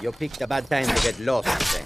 You picked a bad time to get lost, friend.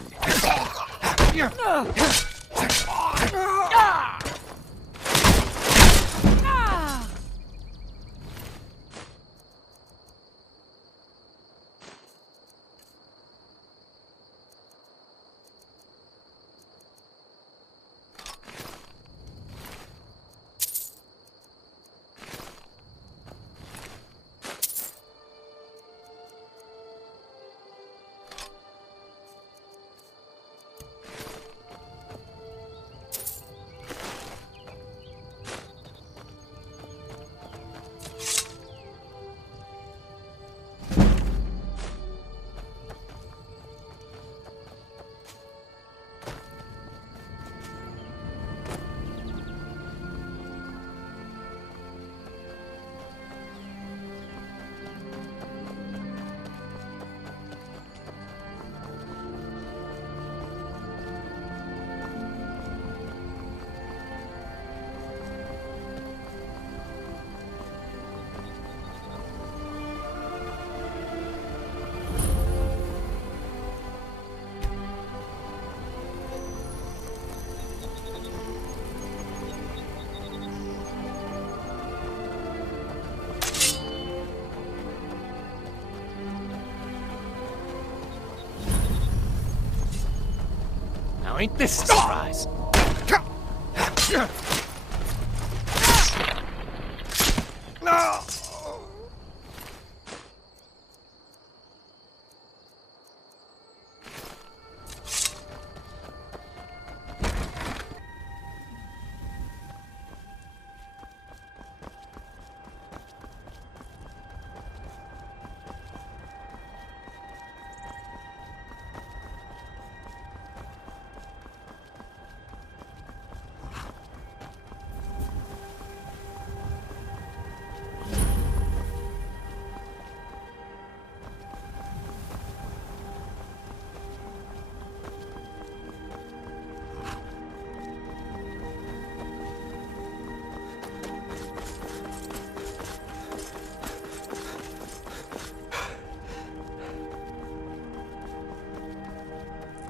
Now ain't this a surprise?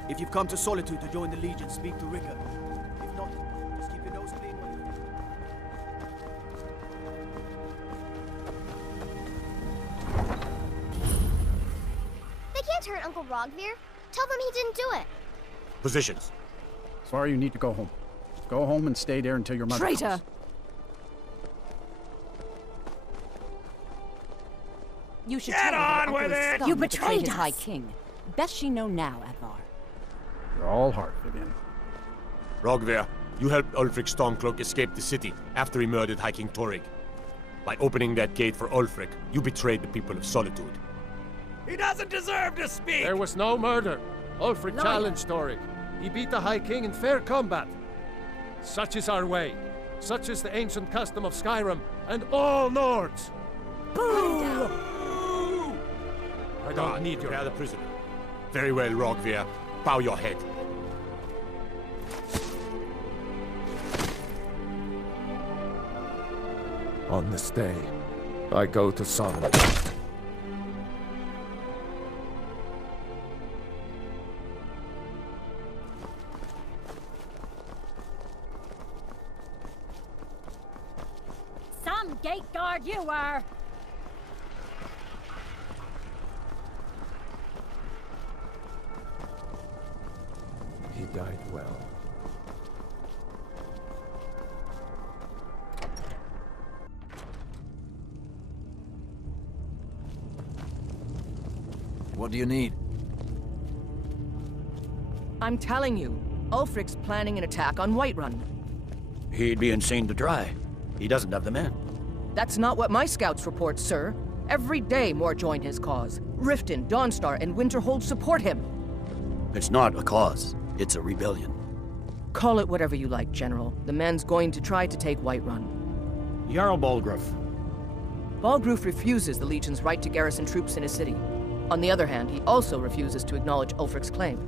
If you've come to Solitude to join the Legion, speak to Ricker. If not, just keep your nose clean while you're... They can't hurt Uncle Rogvir. Tell them he didn't do it. Positions. Sorry, you need to go home. Go home and stay there until your mother Traitor! comes. You should Get tell her that on with Uncle is it! scum You that betrayed his us. High King. Best she know now, Advar. You're all heart, Vivian. Rogver, you helped Ulfric Stormcloak escape the city after he murdered High King Torrig. By opening that gate for Ulfric, you betrayed the people of Solitude. He doesn't deserve to speak! There was no murder. Ulfric Liar. challenged Torrig. He beat the High King in fair combat. Such is our way. Such is the ancient custom of Skyrim and all Nords. Boo! I don't need your Prepare the prisoner. Very well, Rogver. Bow your head. On this day, I go to Sodom. Some gate guard you are! He died well. What do you need? I'm telling you, Ulfric's planning an attack on Whiterun. He'd be insane to try. He doesn't have the men. That's not what my scouts report, sir. Every day more join his cause. Riften, Dawnstar, and Winterhold support him. It's not a cause. It's a rebellion. Call it whatever you like, General. The man's going to try to take Whiterun. Jarl Balgruuf. Balgruuf refuses the Legion's right to garrison troops in his city. On the other hand, he also refuses to acknowledge Ulfric's claim.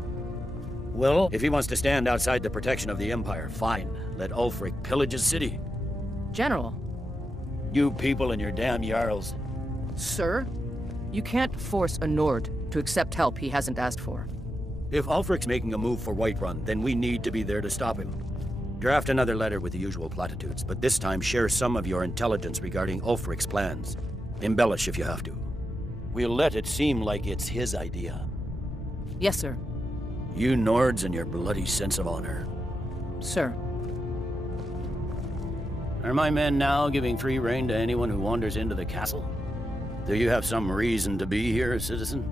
Well, if he wants to stand outside the protection of the Empire, fine. Let Ulfric pillage his city. General, You people and your damn Jarls. sir, You can't force a Nord to accept help he hasn't asked for. If Ulfric's making a move for Whiterun, then we need to be there to stop him. Draft another letter with the usual platitudes, but this time share some of your intelligence regarding Ulfric's plans. Embellish if you have to. We'll let it seem like it's his idea. Yes, sir. You Nords and your bloody sense of honor. Sir. Are my men now giving free rein to anyone who wanders into the castle? Do you have some reason to be here, citizen?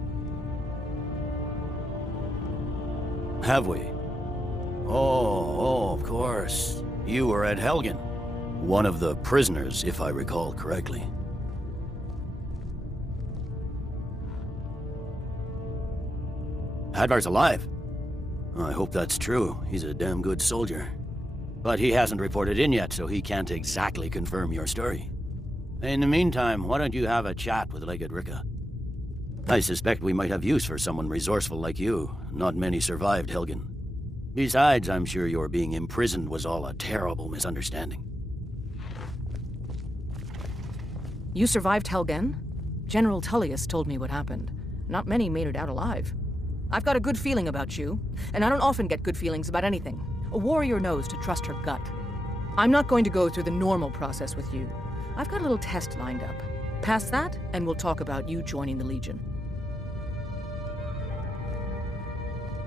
Have we? Oh, of course. You were at Helgen. One of the prisoners, if I recall correctly. Hadvar's alive. I hope that's true. He's a damn good soldier. But he hasn't reported in yet, so he can't exactly confirm your story. In the meantime, why don't you have a chat with Legate Ricka? I suspect we might have use for someone resourceful like you. Not many survived Helgen. Besides, I'm sure your being imprisoned was all a terrible misunderstanding. You survived Helgen? General Tullius told me what happened. Not many made it out alive. I've got a good feeling about you, and I don't often get good feelings about anything. A warrior knows to trust her gut. I'm not going to go through the normal process with you. I've got a little test lined up. Pass that, and we'll talk about you joining the Legion.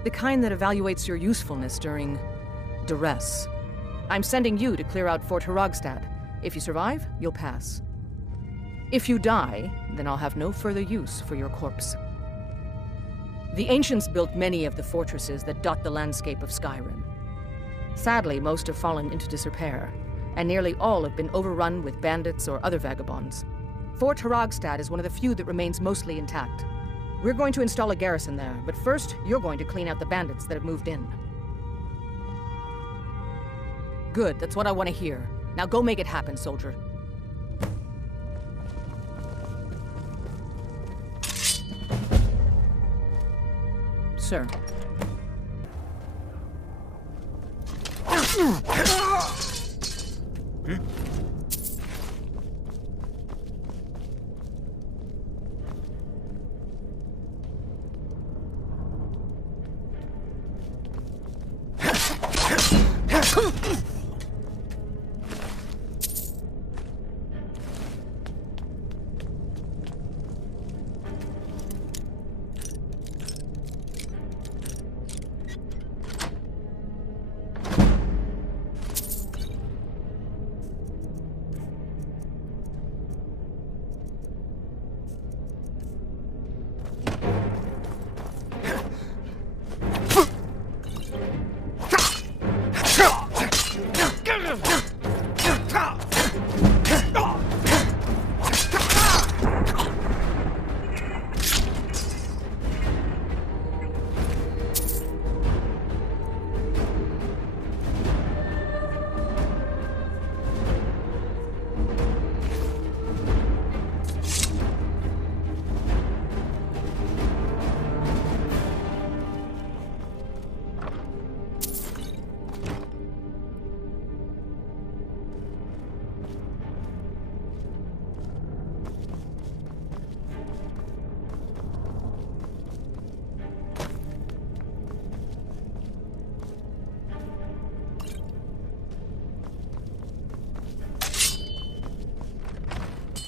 The kind that evaluates your usefulness during duress. I'm sending you to clear out Fort Hrogstad. If you survive, you'll pass. If you die, then I'll have no further use for your corpse. The ancients built many of the fortresses that dot the landscape of Skyrim. Sadly, most have fallen into disrepair, and nearly all have been overrun with bandits or other vagabonds. Fort Hrogstad is one of the few that remains mostly intact. We're going to install a garrison there, but first, you're going to clean out the bandits that have moved in. Good, that's what I want to hear. Now go make it happen, soldier. Sir.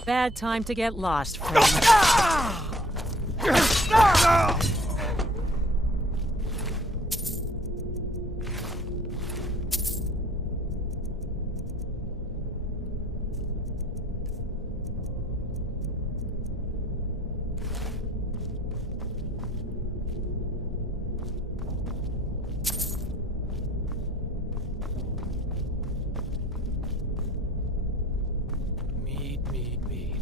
Bad time to get lost, friend. Mead.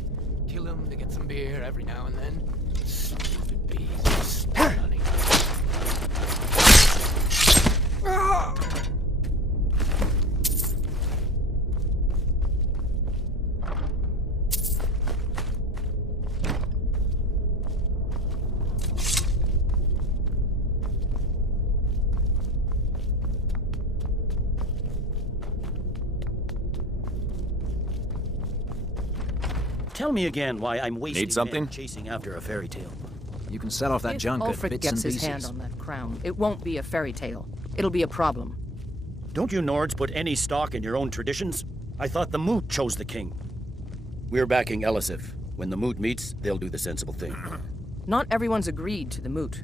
Kill him to get some beer every now and then. Stupid bees. Running. Tell me again why I'm wasting something? men chasing after a fairy tale. You can set off that If junk at Ulfric bits gets and his pieces. hand on that crown, it won't be a fairy tale. It'll be a problem. Don't you Nords put any stock in your own traditions? I thought the Moot chose the king. We're backing Elisif. When the Moot meets, they'll do the sensible thing. Not everyone's agreed to the moot.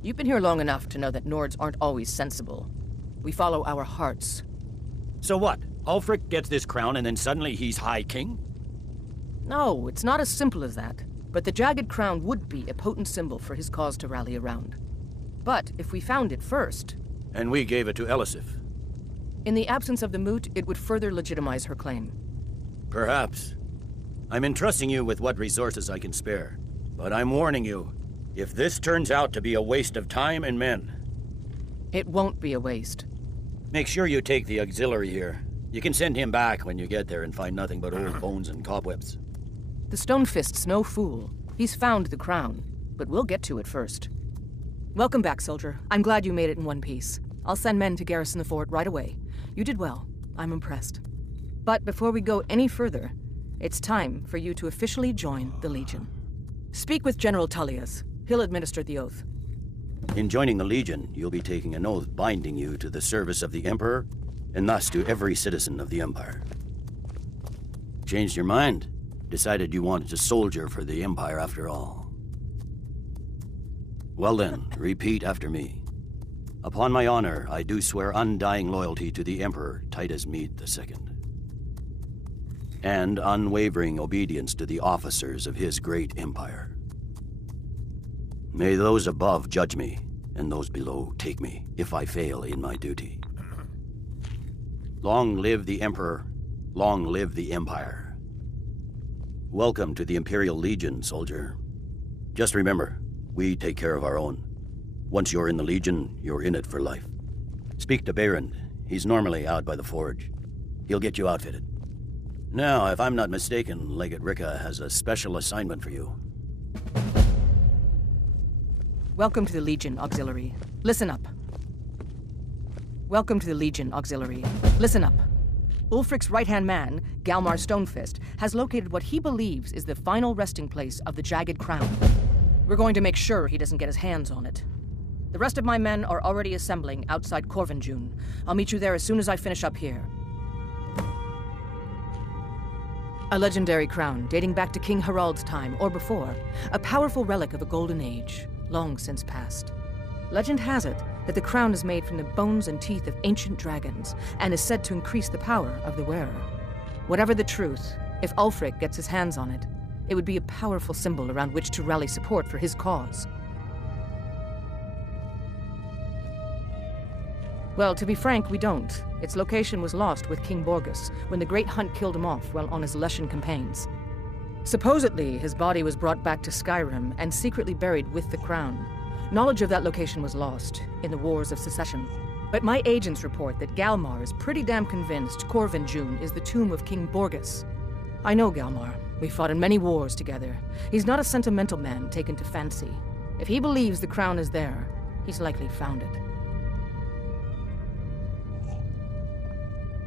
You've been here long enough to know that Nords aren't always sensible. We follow our hearts. So what? Ulfric gets this crown and then suddenly he's High King? No, it's not as simple as that. But the jagged crown would be a potent symbol for his cause to rally around. But if we found it first... And we gave it to Elisif. In the absence of the moot, it would further legitimize her claim. Perhaps. I'm entrusting you with what resources I can spare. But I'm warning you, if this turns out to be a waste of time and men... It won't be a waste. Make sure you take the auxiliary here. You can send him back when you get there and find nothing but old bones and cobwebs. The Stonefist's no fool. He's found the crown, but we'll get to it first. Welcome back, soldier. I'm glad you made it in one piece. I'll send men to garrison the fort right away. You did well. I'm impressed. But before we go any further, it's time for you to officially join the Legion. Speak with General Tullius. He'll administer the oath. In joining the Legion, you'll be taking an oath binding you to the service of the Emperor, and thus to every citizen of the Empire. Changed your mind? Decided you wanted to soldier for the Empire after all. Well then, repeat after me. Upon my honor, I do swear undying loyalty to the Emperor Titus Mede II. And unwavering obedience to the officers of his great empire. May those above judge me, and those below take me, if I fail in my duty. Long live the Emperor, long live the Empire. Welcome to the Imperial Legion, soldier. Just remember, we take care of our own. Once you're in the Legion, you're in it for life. Speak to Behrend. He's normally out by the forge. He'll get you outfitted. Now, if I'm not mistaken, Legate Ricca has a special assignment for you. Welcome to the Legion, Auxiliary. Listen up. Welcome to the Legion, Auxiliary. Listen up. Ulfric's right-hand man, Galmar Stonefist, has located what he believes is the final resting place of the Jagged Crown. We're going to make sure he doesn't get his hands on it. The rest of my men are already assembling outside Corvinjune. I'll meet you there as soon as I finish up here. A legendary crown dating back to King Harald's time or before, a powerful relic of a golden age, long since past. Legend has it that the crown is made from the bones and teeth of ancient dragons and is said to increase the power of the wearer. Whatever the truth, if Ulfric gets his hands on it, it would be a powerful symbol around which to rally support for his cause. Well, to be frank, we don't. Its location was lost with King Borgus when the Great Hunt killed him off while on his Leshan campaigns. Supposedly, his body was brought back to Skyrim and secretly buried with the crown. Knowledge of that location was lost in the Wars of Secession. But my agents report that Galmar is pretty damn convinced Corvinjune is the tomb of King Borgus. I know Galmar. We fought in many wars together. He's not a sentimental man taken to fancy. If he believes the crown is there, he's likely found it.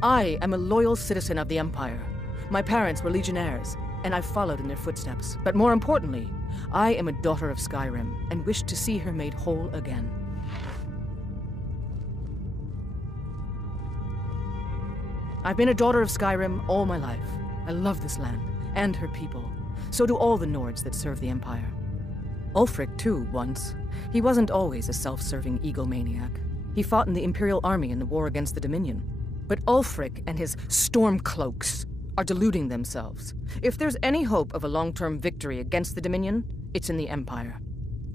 I am a loyal citizen of the Empire. My parents were legionnaires, and I've followed in their footsteps. But more importantly, I am a daughter of Skyrim, and wish to see her made whole again. I've been a daughter of Skyrim all my life. I love this land, and her people. So do all the Nords that serve the Empire. Ulfric, too, once. He wasn't always a self-serving egomaniac. He fought in the Imperial army in the war against the Dominion. But Ulfric and his Stormcloaks are deluding themselves. If there's any hope of a long-term victory against the Dominion, it's in the Empire.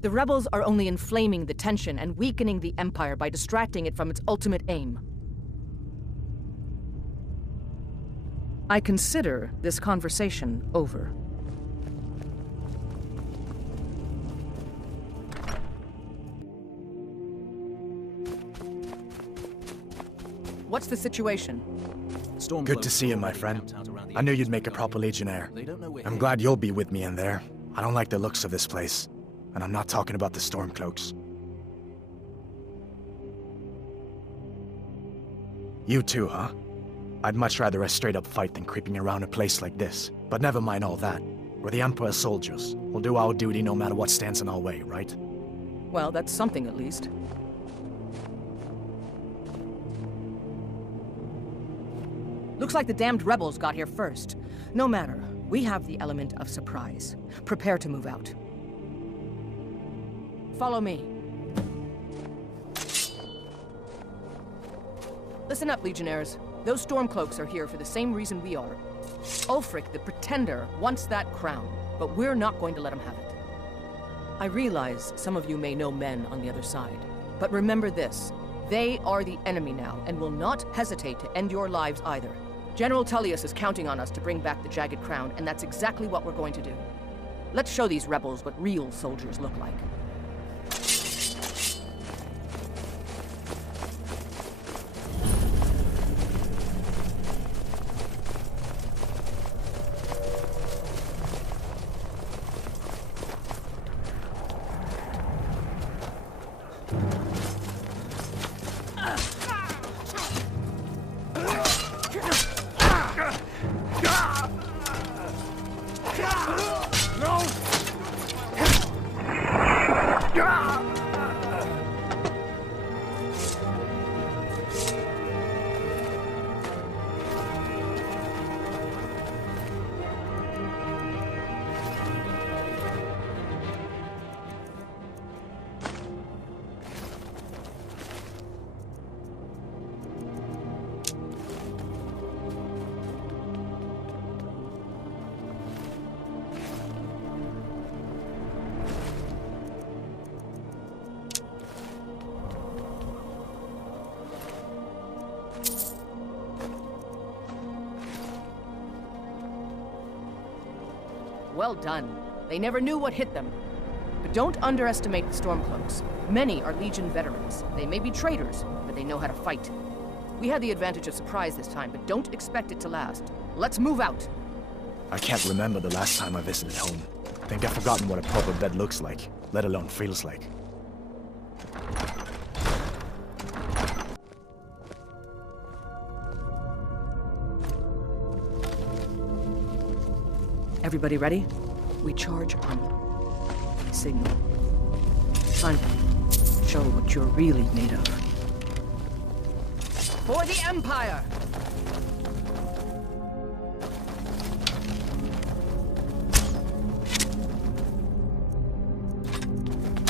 The rebels are only inflaming the tension and weakening the Empire by distracting it from its ultimate aim. I consider this conversation over. What's the situation? Good to see you, my friend. I knew you'd make a proper legionnaire. I'm glad you'll be with me in there. I don't like the looks of this place. And I'm not talking about the Stormcloaks. You too, huh? I'd much rather a straight-up fight than creeping around a place like this. But never mind all that. We're the Emperor's soldiers. We'll do our duty no matter what stands in our way, right? Well, that's something at least. Looks like the damned rebels got here first. No matter, we have the element of surprise. Prepare to move out. Follow me. Listen up, Legionnaires. Those Stormcloaks are here for the same reason we are. Ulfric, the Pretender, wants that crown, but we're not going to let him have it. I realize some of you may know men on the other side, but remember this. They are the enemy now, and will not hesitate to end your lives either. General Tullius is counting on us to bring back the Jagged Crown, and that's exactly what we're going to do. Let's show these rebels what real soldiers look like. Well done. They never knew what hit them. But don't underestimate the Stormcloaks. Many are Legion veterans. They may be traitors, but they know how to fight. We had the advantage of surprise this time, but don't expect it to last. Let's move out. I can't remember the last time I visited home. I think I've forgotten what a proper bed looks like, let alone feels like. Everybody ready? We charge on signal. Simon, show what you're really made of. For the Empire!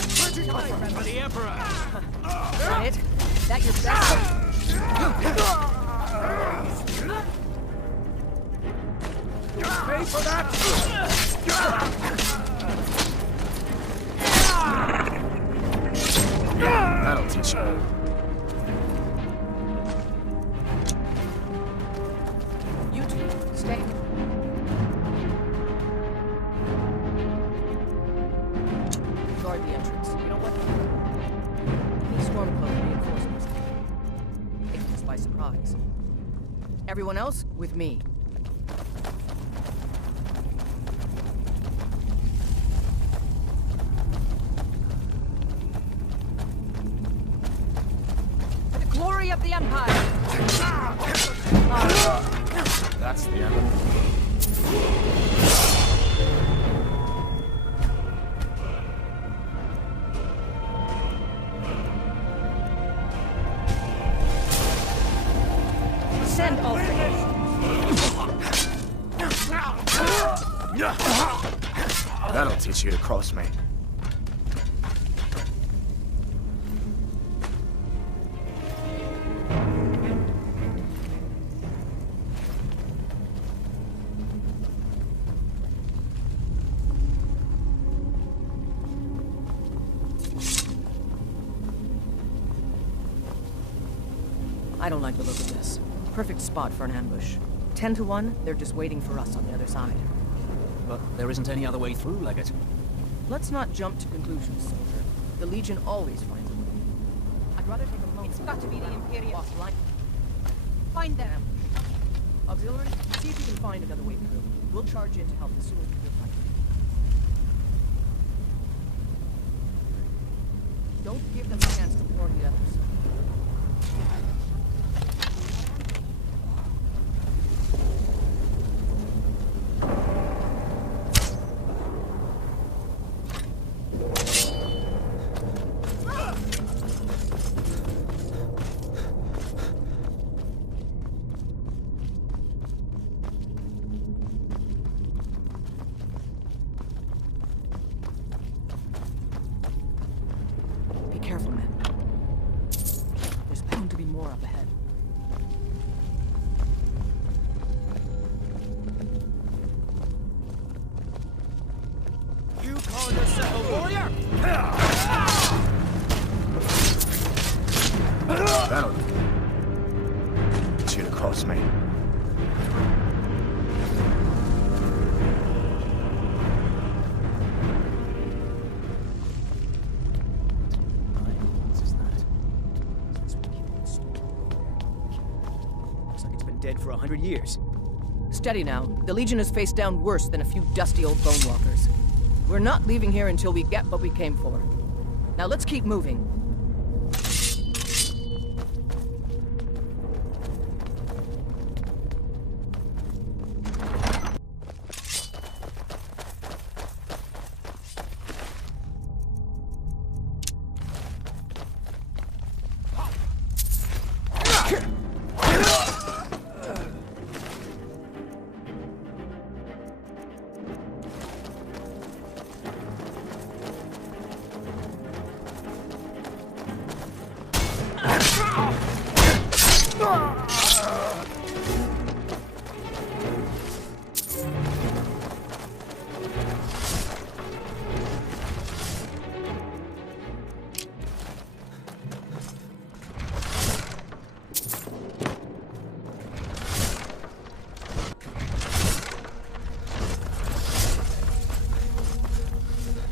For the Emperor! That it? That your best? Pay for that! That'll teach you. You two, stay. Guard the entrance. You know what? These Stormcloak reinforcements. Taking us by surprise. Everyone else, with me. Glory of the Empire! That's the end. Send Ulfric! That'll teach you to cross me. I don't like the look of this. Perfect spot for an ambush. 10 to 1, they're just waiting for us on the other side. But there isn't any other way through, Legate. Let's not jump to conclusions, soldier. The Legion always finds a way. I'd rather take a moment. It's got to be the Imperial. Line. Find them. Auxiliary, see if you can find another way through. We'll charge in to help as soon as we feel like it. Don't give them a chance to warn the others. cost me. Looks like it's been dead for 100 years. Steady now. The Legion is face down worse than a few dusty old bone walkers. We're not leaving here until we get what we came for. Now let's keep moving.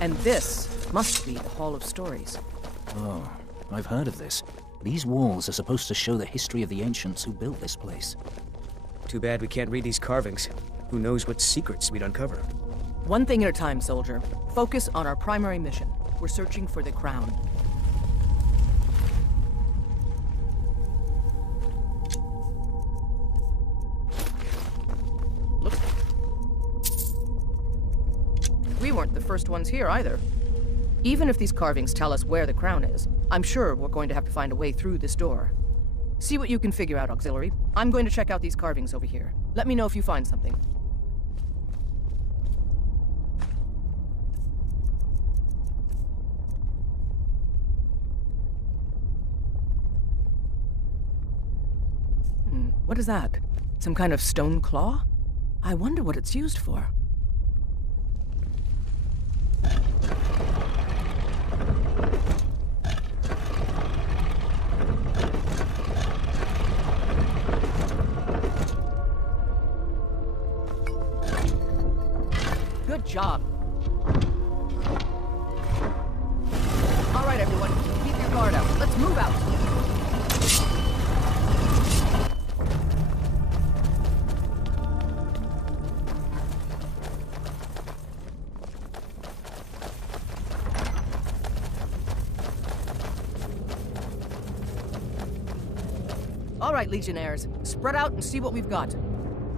And this must be the Hall of Stories. Oh, I've heard of this. These walls are supposed to show the history of the ancients who built this place. Too bad we can't read these carvings. Who knows what secrets we'd uncover. One thing at a time, soldier. Focus on our primary mission. We're searching for the crown. Look. We weren't the first ones here either. Even if these carvings tell us where the crown is, I'm sure we're going to have to find a way through this door. See what you can figure out, Auxiliary. I'm going to check out these carvings over here. Let me know if you find something. What is that? Some kind of stone claw? I wonder what it's used for. Good job. All right, everyone. Keep your guard out. Let's move out. All right, Legionnaires. Spread out and see what we've got.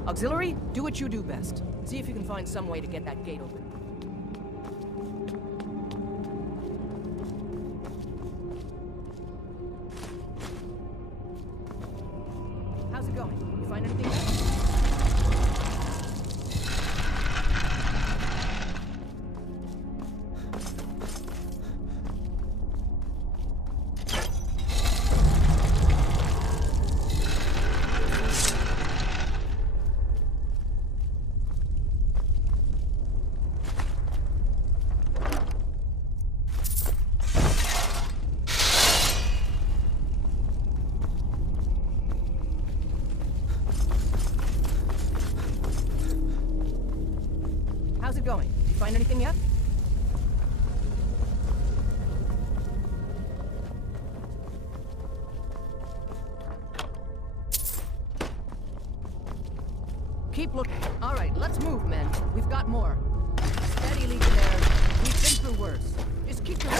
Auxiliary, do what you do best. See if you can find some way to get that gate open. How's it going? You find anything yet? How's it going? Did you find anything yet? Keep looking. All right, let's move, men. We've got more. Steady, Legionnaires. We've been through worse. Just keep your